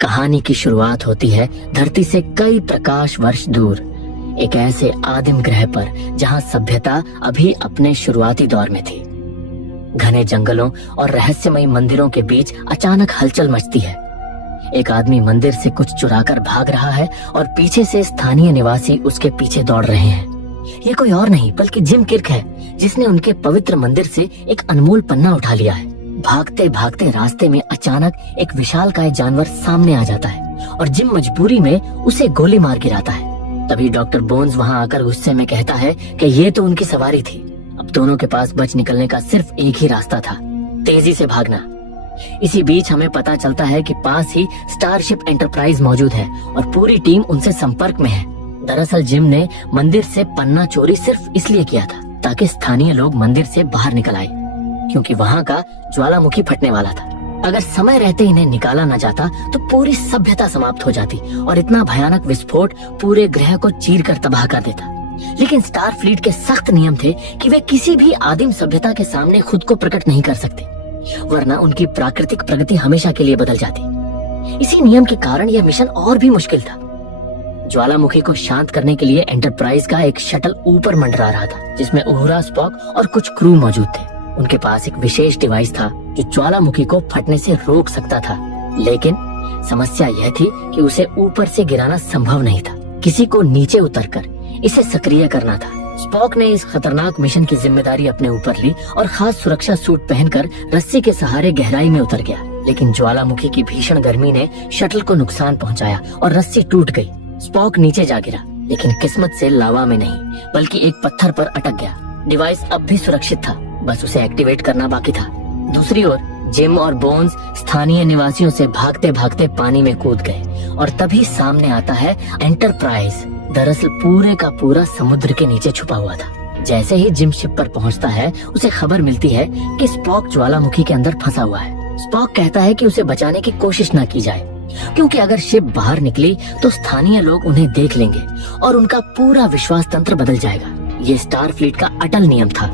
कहानी की शुरुआत होती है धरती से कई प्रकाश वर्ष दूर, एक ऐसे आदिम ग्रह पर जहां सभ्यता अभी अपने शुरुआती दौर में थी। घने जंगलों और रहस्यमयी मंदिरों के बीच अचानक हलचल मचती है। एक आदमी मंदिर से कुछ चुराकर भाग रहा है और पीछे से स्थानीय निवासी उसके पीछे दौड़ रहे हैं। ये कोई और नहीं बल्कि जिम किर्क है, जिसने उनके पवित्र मंदिर से एक अनमोल पन्ना उठा लिया है। भागते भागते रास्ते में अचानक एक विशालकाय जानवर सामने आ जाता है और जिम मजबूरी में उसे गोली मार गिराता है। तभी डॉक्टर बोन्स वहां आकर गुस्से में कहता है कि ये तो उनकी सवारी थी। अब दोनों के पास बच निकलने का सिर्फ एक ही रास्ता था, तेजी से भागना। इसी बीच हमें पता चलता है कि पास ही स्टारशिप एंटरप्राइज मौजूद है और पूरी टीम उनसे संपर्क में है। दरअसल जिम ने मंदिर से पन्ना चोरी सिर्फ इसलिए किया था ताकि स्थानीय लोग मंदिर से बाहर निकल आए, क्योंकि वहाँ का ज्वालामुखी फटने वाला था। अगर समय रहते इन्हें निकाला न जाता तो पूरी सभ्यता समाप्त हो जाती और इतना भयानक विस्फोट पूरे ग्रह को चीर कर तबाह कर देता। लेकिन स्टार फ्लीट के सख्त नियम थे कि वे किसी भी आदिम सभ्यता के सामने खुद को प्रकट नहीं कर सकते, वरना उनकी प्राकृतिक प्रगति हमेशा के लिए बदल जाती। इसी नियम के कारण यह मिशन और भी मुश्किल था। ज्वालामुखी को शांत करने के लिए एंटरप्राइज का एक शटल ऊपर मंडरा रहा था, जिसमें उहुरा, स्पॉक और कुछ क्रू मौजूद थे। उनके पास एक विशेष डिवाइस था जो ज्वालामुखी को फटने से रोक सकता था, लेकिन समस्या यह थी कि उसे ऊपर से गिराना संभव नहीं था। किसी को नीचे उतरकर इसे सक्रिय करना था। स्पॉक ने इस खतरनाक मिशन की जिम्मेदारी अपने ऊपर ली और खास सुरक्षा सूट पहनकर रस्सी के सहारे गहराई में उतर गया। लेकिन ज्वालामुखी की भीषण गर्मी ने शटल को नुकसान पहुंचाया और रस्सी टूट गई। स्पॉक नीचे जा गिरा, लेकिन किस्मत से लावा में नहीं बल्कि एक पत्थर पर अटक गया। डिवाइस अब भी सुरक्षित था, बस उसे एक्टिवेट करना बाकी था। दूसरी ओर जिम और बोन्स स्थानीय निवासियों से भागते भागते पानी में कूद गए और तभी सामने आता है एंटरप्राइज। दरअसल पूरे का पूरा समुद्र के नीचे छुपा हुआ था। जैसे ही जिम शिप पर पहुंचता है, उसे खबर मिलती है कि स्पॉक ज्वालामुखी के अंदर फंसा हुआ है। स्पॉक कहता है कि उसे बचाने की कोशिश न की जाए, क्योंकि अगर शिप बाहर निकली तो स्थानीय लोग उन्हें देख लेंगे और उनका पूरा विश्वास तंत्र बदल जाएगा। ये स्टार फ्लीट का अटल नियम था।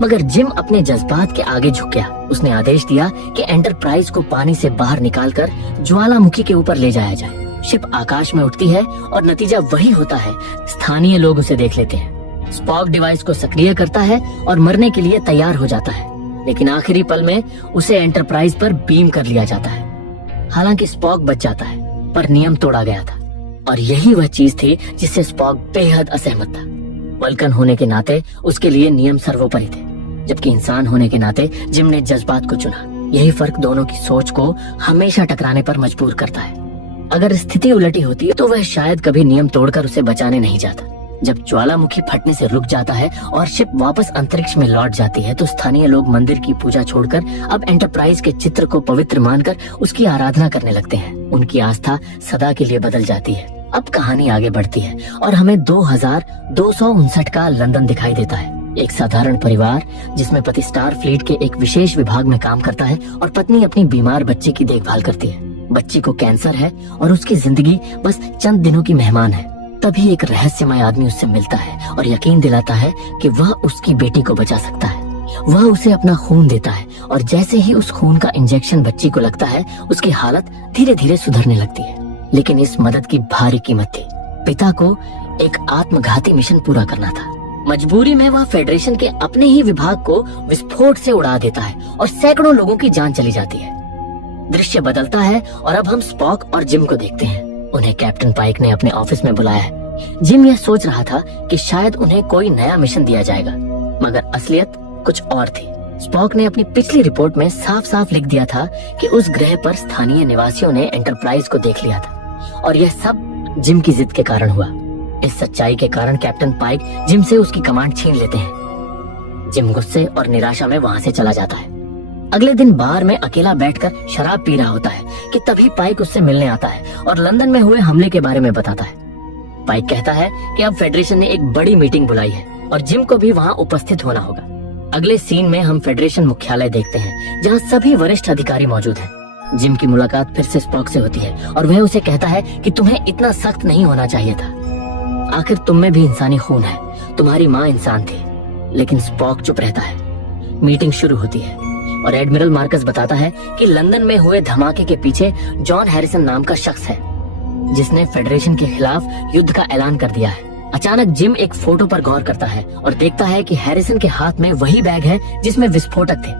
मगर जिम अपने जज्बात के आगे झुक गया। उसने आदेश दिया कि एंटरप्राइज को पानी से बाहर निकालकर ज्वालामुखी के ऊपर ले जाया जाए। शिप आकाश में उठती है और नतीजा वही होता है, स्थानीय लोग उसे देख लेते हैं। स्पॉक डिवाइस को सक्रिय करता है और मरने के लिए तैयार हो जाता है, लेकिन आखिरी पल में उसे एंटरप्राइज पर बीम कर लिया जाता है। हालांकि स्पॉक बच जाता है, पर नियम तोड़ा गया था और यही वह चीज थी जिससे स्पॉक बेहद असहमत था। वल्कन होने के नाते उसके लिए नियम सर्वोपरि थे, जबकि इंसान होने के नाते जिम ने जज्बात को चुना। यही फर्क दोनों की सोच को हमेशा टकराने पर मजबूर करता है। अगर स्थिति उलटी होती तो वह शायद कभी नियम तोड़कर उसे बचाने नहीं जाता। जब ज्वालामुखी फटने से रुक जाता है और शिप वापस अंतरिक्ष में लौट जाती है, तो स्थानीय लोग मंदिर की पूजा छोड़कर अब एंटरप्राइज के चित्र को पवित्र मानकर उसकी आराधना करने लगते हैं। उनकी आस्था सदा के लिए बदल जाती है। अब कहानी आगे बढ़ती है और हमें 2259 का लंदन दिखाई देता है। एक साधारण परिवार जिसमें पति स्टार फ्लीट के एक विशेष विभाग में काम करता है और पत्नी अपनी बीमार बच्ची की देखभाल करती है। बच्ची को कैंसर है और उसकी जिंदगी बस चंद दिनों की मेहमान है। तभी एक रहस्यमय आदमी उससे मिलता है और यकीन दिलाता है कि वह उसकी बेटी को बचा सकता है। वह उसे अपना खून देता है और जैसे ही उस खून का इंजेक्शन बच्ची को लगता है, उसकी हालत धीरे धीरे सुधरने लगती है। लेकिन इस मदद की भारी कीमत थी। पिता को एक आत्मघाती मिशन पूरा करना था। मजबूरी में वह फेडरेशन के अपने ही विभाग को विस्फोट से उड़ा देता है और सैकड़ों लोगों की जान चली जाती है। दृश्य बदलता है और अब हम स्पॉक और जिम को देखते हैं। उन्हें कैप्टन पाइक ने अपने ऑफिस में बुलाया है। जिम यह सोच रहा था कि शायद उन्हें कोई नया मिशन दिया जाएगा, मगर असलियत कुछ और थी। स्पॉक ने अपनी पिछली रिपोर्ट में साफ साफ लिख दिया था कि उस ग्रह पर स्थानीय निवासियों ने एंटरप्राइज को देख लिया था और यह सब जिम की जिद के कारण हुआ। इस सच्चाई के कारण कैप्टन पाइक जिम से उसकी कमांड छीन लेते हैं। जिम गुस्से और निराशा में वहाँ से चला जाता है। अगले दिन बार में अकेला बैठकर शराब पी रहा होता है कि तभी पाइक उससे मिलने आता है और लंदन में हुए हमले के बारे में बताता है। पाइक कहता है कि अब फेडरेशन ने एक बड़ी मीटिंग बुलाई है और जिम को भी वहाँ उपस्थित होना होगा। अगले सीन में हम फेडरेशन मुख्यालय देखते हैं, जहाँ सभी वरिष्ठ अधिकारी मौजूद हैं। जिम की मुलाकात फिर से स्पॉक से होती है और वह उसे कहता है कि तुम्हें इतना सख्त नहीं होना चाहिए था। आखिर तुम में भी इंसानी खून है, तुम्हारी माँ इंसान थी। लेकिन स्पॉक चुप रहता है। मीटिंग शुरू होती है। और एडमिरल मार्कस बताता है कि लंदन में हुए धमाके के पीछे जॉन हैरिसन नाम का शख्स है, जिसने फेडरेशन के खिलाफ युद्ध का ऐलान कर दिया है। अचानक जिम एक फोटो पर गौर करता है और देखता है कि हैरिसन के हाथ में वही बैग है जिसमें विस्फोटक थे।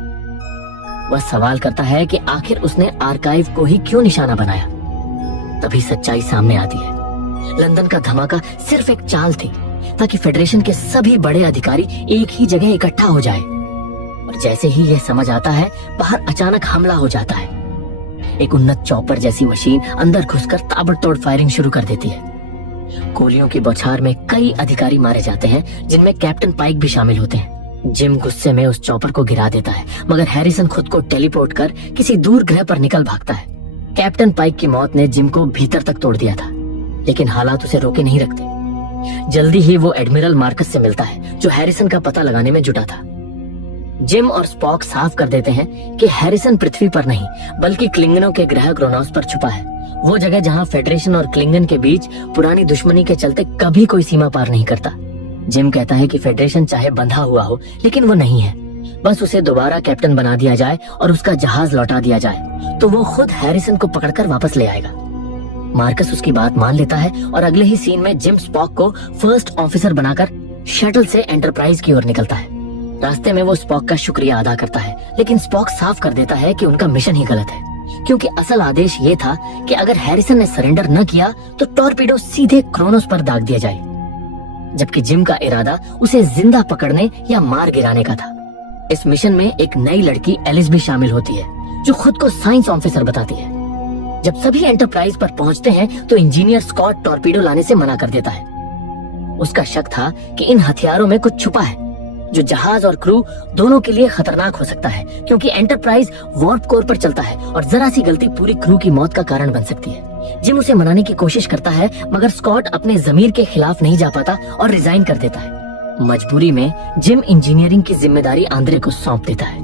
वह सवाल करता है कि आखिर उसने आर्काइव को ही क्यों निशाना बनाया। तभी सच्चाई सामने आती है। लंदन का धमाका सिर्फ एक चाल थी ताकि फेडरेशन के सभी बड़े अधिकारी एक ही जगह इकट्ठा हो जाए। और जैसे ही यह समझ आता है, बाहर अचानक हमला हो जाता है। एक उन्नत चॉपर जैसी मशीन अंदर घुसकर ताबड़तोड़ फायरिंग शुरू कर देती है। गोलियों की बौछार में कई अधिकारी मारे जाते हैं, जिनमें कैप्टन पाइक भी शामिल होते हैं। जिम गुस्से में उस चॉपर को गिरा देता है, मगर हैरिसन खुद को टेलीपोर्ट कर किसी दूर ग्रह पर निकल भागता है। कैप्टन पाइक की मौत ने जिम को भीतर तक तोड़ दिया था, लेकिन हालात उसे रोके नहीं रखते। जल्दी ही वो एडमिरल मार्कस से मिलता है, जो हैरिसन का पता लगाने में जुटा था। जिम और स्पॉक साफ कर देते हैं कि हैरिसन पृथ्वी पर नहीं, बल्कि क्लिंगनों के ग्रह क्रोनोस पर छुपा है, वो जगह जहां फेडरेशन और क्लिंगन के बीच पुरानी दुश्मनी के चलते कभी कोई सीमा पार नहीं करता। जिम कहता है कि फेडरेशन चाहे बंधा हुआ हो, लेकिन वो नहीं है। बस उसे दोबारा कैप्टन बना दिया जाए और उसका जहाज लौटा दिया जाए, तो वो खुद हैरिसन को पकड़कर वापस ले आएगा। मार्कस उसकी बात मान लेता है और अगले ही सीन में जिम स्पॉक को फर्स्ट ऑफिसर बनाकर शटल से एंटरप्राइज की ओर निकलता है। रास्ते में वो स्पॉक का शुक्रिया अदा करता है, लेकिन स्पॉक साफ कर देता है कि उनका मिशन ही गलत है, क्योंकि असल आदेश ये था कि अगर हैरिसन ने सरेंडर न किया तो टॉर्पीडो सीधे क्रोनोस पर दाग दिया जाए, जबकि जिम का इरादा उसे जिंदा पकड़ने या मार गिराने का था। इस मिशन में एक नई लड़की एलिस भी शामिल होती है, जो खुद को साइंस ऑफिसर बताती है। जब सभी एंटरप्राइज पर पहुंचते हैं तो इंजीनियर स्कॉट टॉर्पीडो लाने से मना कर देता है। उसका शक था कि इन हथियारों में कुछ छुपा है, जो जहाज और क्रू दोनों के लिए खतरनाक हो सकता है, क्योंकि एंटरप्राइज वार्प कोर पर चलता है और जरा सी गलती पूरी क्रू की मौत का कारण बन सकती है। जिम उसे मनाने की कोशिश करता है, मगर स्कॉट अपने जमीर के खिलाफ नहीं जा पाता और रिजाइन कर देता है। मजबूरी में जिम इंजीनियरिंग की जिम्मेदारी आंद्रे को सौंप देता है।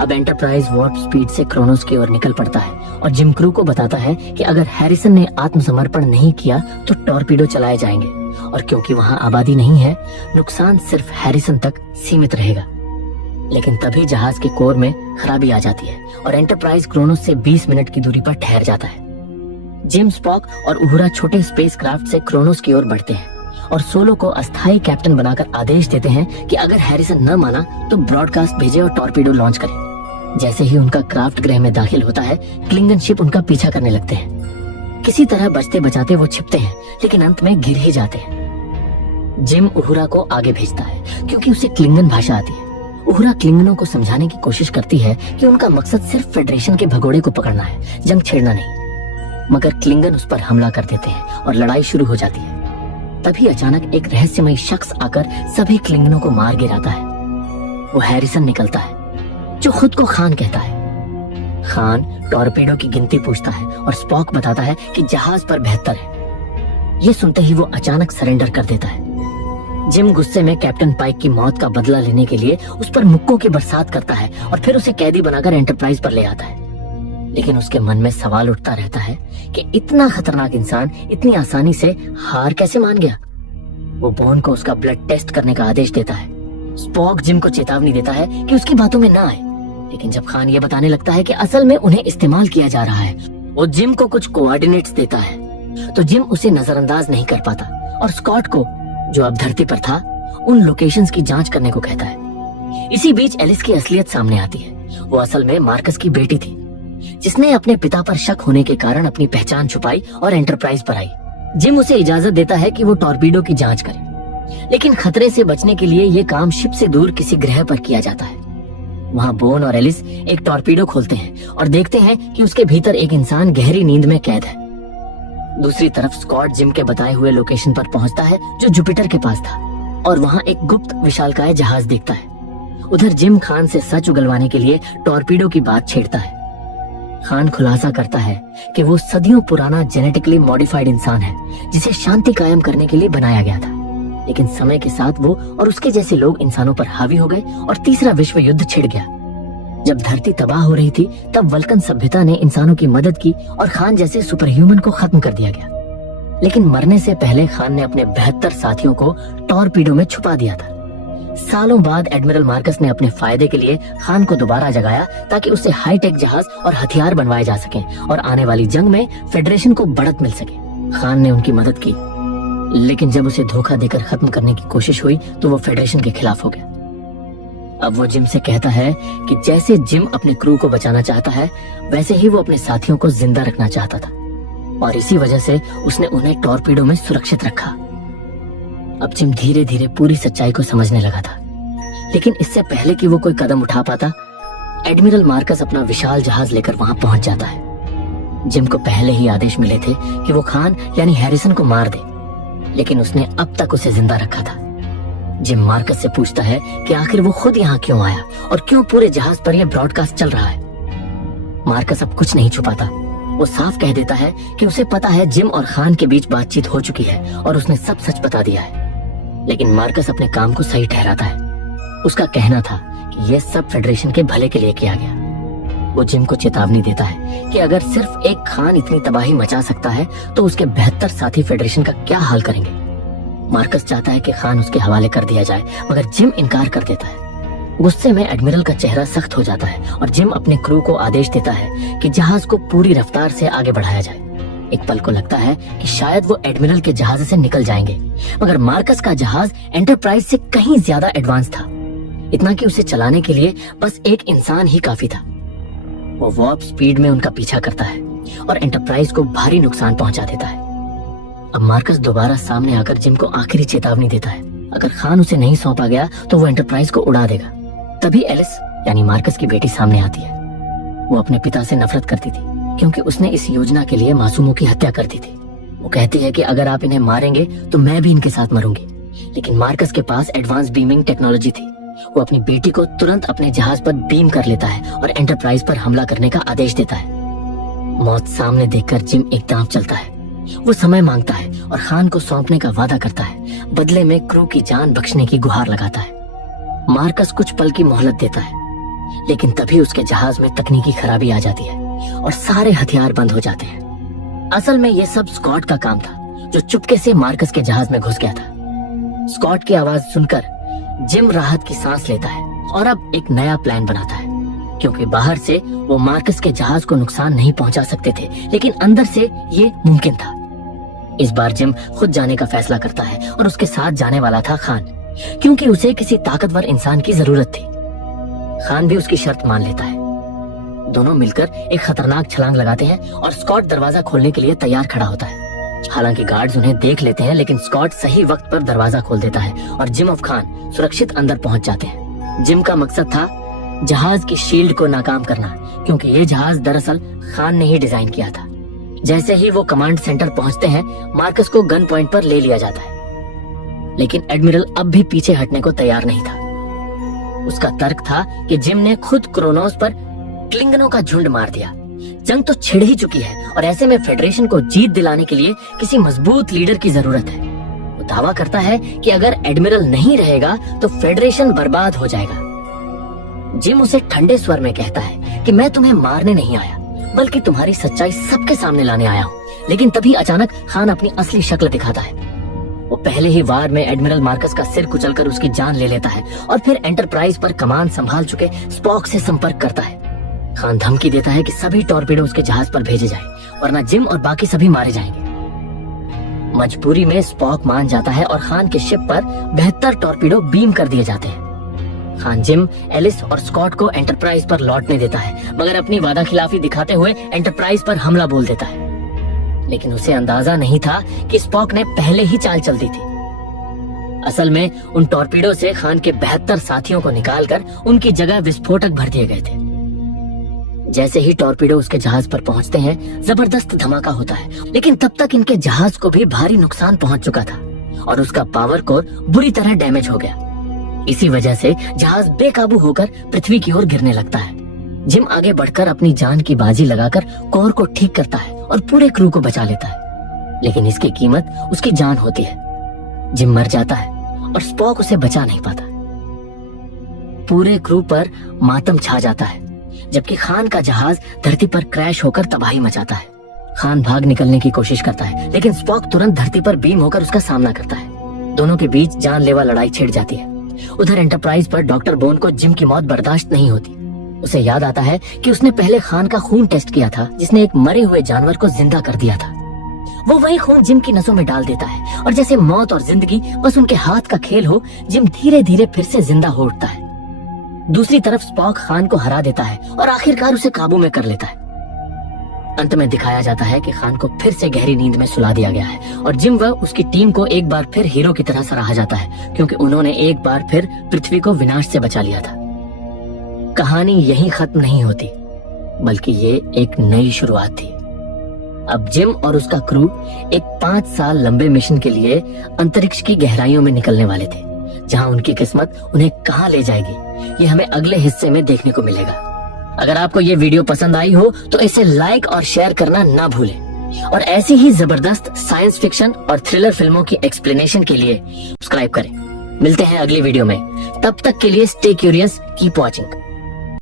अब एंटरप्राइज वार्प स्पीड से क्रोनोस की ओर निकल पड़ता है और जिम क्रू को बताता है कि अगर हैरिसन ने आत्मसमर्पण नहीं किया तो टॉर्पीडो चलाए जाएंगे, और क्योंकि वहां आबादी नहीं है, नुकसान सिर्फ हैरिसन तक सीमित रहेगा। लेकिन तभी जहाज के कोर में खराबी आ जाती है और एंटरप्राइज क्रोनोस से 20 मिनट की दूरी पर ठहर जाता है। जिम, स्पॉक और उहुरा छोटे स्पेसक्राफ्ट से क्रोनोस की ओर बढ़ते हैं और सोलो को अस्थायी कैप्टन बनाकर आदेश देते हैं कि अगर हैरिसन न माना तो ब्रॉडकास्ट भेजे और टॉर्पीडो लॉन्च करे। जैसे ही उनका क्राफ्ट ग्रह में दाखिल होता है, क्लिंगन शिप उनका पीछा करने लगते हैं। किसी तरह बचते बचाते वो छिपते हैं, लेकिन अंत में गिर ही जाते हैं। जिम उहुरा को आगे भेजता है, क्योंकि उसे क्लिंगन भाषा आती है। उहुरा क्लिंगनों को समझाने की कोशिश करती है कि उनका मकसद सिर्फ फेडरेशन के भगोड़े को पकड़ना है, जंग छेड़ना नहीं। मगर क्लिंगन उस पर हमला कर देते हैं और लड़ाई शुरू हो जाती है। तभी अचानक एक रहस्यमयी शख्स आकर सभी क्लिंगनों को मार गिराता है। वो हैरिसन निकलता है, जो खुद को खान कहता है। खान टॉर्पीडो की गिनती पूछता है और स्पॉक बताता है कि जहाज पर 72 है। ये सुनते ही वो अचानक सरेंडर कर देता है। जिम गुस्से में कैप्टन पाइक की मौत का बदला लेने के लिए उस पर मुक्कों की बरसात करता है और फिर उसे कैदी बनाकर एंटरप्राइज पर ले आता है। लेकिन उसके मन में सवाल उठता रहता है कि इतना खतरनाक इंसान इतनी आसानी से हार कैसे मान गया। वो बॉन को उसका ब्लड टेस्ट करने का आदेश देता है। स्पॉक जिम को चेतावनी देता है कि उसकी बातों में ना आए, लेकिन जब खान ये बताने लगता है कि असल में उन्हें इस्तेमाल किया जा रहा है, वो जिम को कुछ कोऑर्डिनेट्स देता है, तो जिम उसे नजरअंदाज नहीं कर पाता और स्कॉट को, जो अब धरती पर था, उन लोकेशंस की जांच करने को कहता है। इसी बीच एलिस की असलियत सामने आती है। वो असल में मार्कस की बेटी थी, जिसने अपने पिता पर शक होने के कारण अपनी पहचान छुपाई और एंटरप्राइज पर आई। जिम उसे इजाजत देता है कि वो टॉर्पीडो की जांच करे, लेकिन खतरे से बचने के लिए ये काम शिप से दूर किसी ग्रह पर किया जाता है। वहाँ बोन और एलिस एक टॉर्पीडो खोलते हैं और देखते हैं कि उसके भीतर एक इंसान गहरी नींद में कैद है। दूसरी तरफ स्कॉट जिम के बताए हुए लोकेशन पर पहुंचता है, जो जुपिटर के पास था, और वहाँ एक गुप्त विशालकाय जहाज देखता है। उधर जिम खान से सच उगलवाने के लिए टॉर्पीडो की बात छेड़ता है। खान खुलासा करता है कि वो सदियों पुराना जेनेटिकली मॉडिफाइड इंसान है, जिसे शांति कायम करने के लिए बनाया गया था। लेकिन समय के साथ वो और उसके जैसे लोग इंसानों पर हावी हो गए और तीसरा विश्व युद्ध छिड़ गया। जब धरती तबाह हो रही थी, तब वल्कन सभ्यता ने इंसानों की मदद की और खान जैसे सुपर ह्यूमन को खत्म कर दिया गया। लेकिन मरने से पहले खान ने अपने 72 साथियों को टॉर्पीडो में छुपा दिया था। सालों बाद एडमिरल मार्कस ने अपने फायदे के लिए खान को दोबारा जगाया ताकि उससे हाईटेक जहाज और हथियार बनवाए जा सकें और आने वाली जंग में फेडरेशन को बढ़त मिल सके। खान ने उनकी मदद की, लेकिन जब उसे धोखा देकर खत्म करने की कोशिश हुई तो वो फेडरेशन के खिलाफ हो गया। अब वो जिम से कहता है कि जैसे जिम अपने क्रू को बचाना चाहता है, वैसे ही वो अपने साथियों को जिंदा रखना चाहता था, और इसी वजह से उसने उन्हें टॉर्पीडो में सुरक्षित रखा। अब जिम धीरे धीरे पूरी सच्चाई को समझने लगा था, लेकिन इससे पहले कि वो कोई कदम उठा पाता, एडमिरल मार्कस अपना विशाल जहाज लेकर वहां पहुंच जाता है। जिम को पहले ही आदेश मिले थे कि वो खान यानी हैरिसन को मार दे, लेकिन उसने अब तक उसे जिंदा रखा था। जिम मार्कस से पूछता है कि आखिर वो खुद यहाँ क्यों आया और क्यों पूरे जहाज पर यह ब्रॉडकास्ट चल रहा है। मार्कस अब कुछ नहीं छुपाता, वो साफ कह देता है कि उसे पता है जिम और खान के बीच बातचीत हो चुकी है और उसने सब सच बता दिया है। लेकिन मार्कस अपने काम को सही ठहराता है। उसका कहना था कि यह सब फेडरेशन के भले के लिए किया गया। वो जिम को चेतावनी देता है कि अगर सिर्फ एक खान इतनी तबाही मचा सकता है तो उसके 72 साथी फेडरेशन का क्या हाल करेंगे। मार्कस चाहता है कि खान उसके हवाले कर दिया जाए, मगर जिम इनकार कर देता है। गुस्से में एडमिरल का चेहरा सख्त हो जाता है और जिम अपने क्रू को आदेश देता है कि जहाज को पूरी रफ्तार से आगे बढ़ाया जाए। एक पल को लगता है कि शायद वो एडमिरल के जहाज से निकल जाएंगे, मगर मार्कस का जहाज एंटरप्राइज से कहीं ज्यादा एडवांस था, इतना कि उसे चलाने के लिए बस एक इंसान ही काफी था। वो वार्प स्पीड में उनका पीछा करता है और एंटरप्राइज को भारी नुकसान पहुंचा देता है। अब मार्कस दोबारा सामने आकर जिम को आखिरी चेतावनी देता है, अगर खान उसे नहीं सौंपा गया तो वो एंटरप्राइज को उड़ा देगा। तभी एलिस यानी मार्कस की बेटी सामने आती है। वो अपने पिता से नफरत करती थी क्योंकि उसने इस योजना के लिए मासूमों की हत्या कर दी थी। वो कहती है कि अगर आप इन्हें मारेंगे तो मैं भी इनके साथ मरूंगी। लेकिन मार्कस के पास एडवांस बीमिंग टेक्नोलॉजी थी। वो अपनी बेटी को तुरंत अपने जहाज पर बीम कर लेता है और एंटरप्राइज पर हमला करने का आदेश देता है। मौत सामने देखकर जिम एकदम चलता है। वो समय मांगता है और खान को सौंपने का वादा करता है, बदले में क्रू की जान बख्शने की गुहार लगाता है। मार्कस कुछ पल की मोहलत देता है, लेकिन तभी उसके जहाज में तकनीकी खराबी आ जाती है और सारे हथियार बंद हो जाते हैं। असल में ये सब स्कॉट का काम था, जो चुपके से मार्कस के जहाज में घुस गया था। स्कॉट की आवाज सुनकर जिम राहत की सांस लेता है और अब एक नया प्लान बनाता है, क्योंकि बाहर से वो मार्कस के जहाज को नुकसान नहीं पहुंचा सकते थे, लेकिन अंदर से ये मुमकिन था। इस बार जिम खुद जाने का फैसला करता है और उसके साथ जाने वाला था खान, क्योंकि उसे किसी ताकतवर इंसान की जरूरत थी। खान भी उसकी शर्त मान लेता है। दोनों मिलकर एक खतरनाक छलांग लगाते हैं और स्कॉट दरवाजा खोलने के लिए तैयार खड़ा होता है। हालांकि गार्ड्स उन्हें देख लेते हैं, लेकिन स्कॉट सही वक्त पर दरवाजा खोल देता है और जिम और खान सुरक्षित अंदर पहुंच जाते हैं। जिम का मकसद था जहाज की शील्ड को नाकाम करना, क्योंकि ये जहाज दरअसल खान ने ही डिजाइन किया था। जैसे ही वो कमांड सेंटर पहुंचते हैं, मार्कस को गन पॉइंट पर ले लिया जाता है, लेकिन एडमिरल अब भी पीछे हटने को तैयार नहीं था। उसका तर्क था कि जिम ने खुद क्रोनोस पर क्लिंगनों का झुंड मार दिया। जंग तो छिड़ ही चुकी है और ऐसे में फेडरेशन को जीत दिलाने के लिए किसी मजबूत लीडर की जरूरत है। वो दावा करता है कि अगर एडमिरल नहीं रहेगा तो फेडरेशन बर्बाद हो जाएगा। जिम उसे ठंडे स्वर में कहता है कि मैं तुम्हें मारने नहीं आया, बल्कि तुम्हारी सच्चाई सबके सामने लाने आया हूँ। लेकिन तभी अचानक खान अपनी असली शक्ल दिखाता है। वो पहले ही वार में एडमिरल मार्कस का सिर कुचलकर उसकी जान ले लेता है और फिर एंटरप्राइज पर कमान संभाल चुके स्पॉक से संपर्क करता है। खान धमकी देता है कि सभी टॉर्पीडो उसके जहाज पर भेजे जाएं, वरना जिम और बाकी सभी मारे जाएंगे। मजबूरी में स्पॉक मान जाता है और खान के शिप पर 72 टॉर्पीडो बीम कर दिए जाते हैं। खान जिम, एलिस और स्कॉट को एंटरप्राइज पर लौटने देता है, मगर अपनी वादा खिलाफी दिखाते हुए एंटरप्राइज पर हमला बोल देता है। लेकिन उसे अंदाजा नहीं था कि स्पॉक ने पहले ही चाल चल दी थी। असल में उन टॉर्पीडो से खान के 72 साथियों को निकालकर उनकी जगह विस्फोटक भर दिए गए थे। जैसे ही टॉर्पीडो उसके जहाज पर पहुंचते हैं, जबरदस्त धमाका होता है, लेकिन तब तक इनके जहाज को भी भारी नुकसान पहुंच चुका था और उसका पावर कोर बुरी तरह डैमेज हो गया। इसी वजह से जहाज बेकाबू होकर पृथ्वी की ओर गिरने लगता है। जिम आगे बढ़कर अपनी जान की बाजी लगाकर कोर को ठीक करता है और पूरे क्रू को बचा लेता है, लेकिन इसकी कीमत उसकी जान होती है। जिम मर जाता है और स्पॉक उसे बचा नहीं पाता। पूरे क्रू पर मातम छा जाता है, जबकि खान का जहाज धरती पर क्रैश होकर तबाही मचाता है। खान भाग निकलने की कोशिश करता है, लेकिन स्पॉक तुरंत धरती पर बीम होकर उसका सामना करता है। दोनों के बीच जानलेवा लड़ाई छिड़ जाती है। उधर एंटरप्राइज पर डॉक्टर बोन को जिम की मौत बर्दाश्त नहीं होती। उसे याद आता है कि उसने पहले खान का खून टेस्ट किया था, जिसने एक मरे हुए जानवर को जिंदा कर दिया था। वो वही खून जिम की नसों में डाल देता है और जैसे मौत और जिंदगी बस उनके हाथ का खेल हो, जिम धीरे धीरे फिर से जिंदा हो उठता है। दूसरी तरफ स्पॉक खान को हरा देता है और आखिरकार उसे काबू में कर लेता है। अंत में दिखाया जाता है कि खान को फिर से गहरी नींद में सुला दिया गया है और जिम व उसकी टीम को एक बार फिर हीरो की तरह सराहा जाता है, क्योंकि उन्होंने एक बार फिर पृथ्वी को विनाश से बचा लिया था। कहानी यहीं खत्म नहीं होती, बल्कि ये एक नई शुरुआत थी। अब जिम और उसका क्रू एक 5 साल लंबे मिशन के लिए अंतरिक्ष की गहराइयों में निकलने वाले थे, जहां उनकी किस्मत उन्हें कहां ले जाएगी ये हमें अगले हिस्से में देखने को मिलेगा। अगर आपको ये वीडियो पसंद आई हो तो इसे लाइक और शेयर करना ना भूलें और ऐसी ही जबरदस्त साइंस फिक्शन और थ्रिलर फिल्मों की एक्सप्लेनेशन के लिए सब्सक्राइब करें। मिलते हैं अगली वीडियो में, तब तक के लिए स्टे क्यूरियस, कीप वॉचिंग।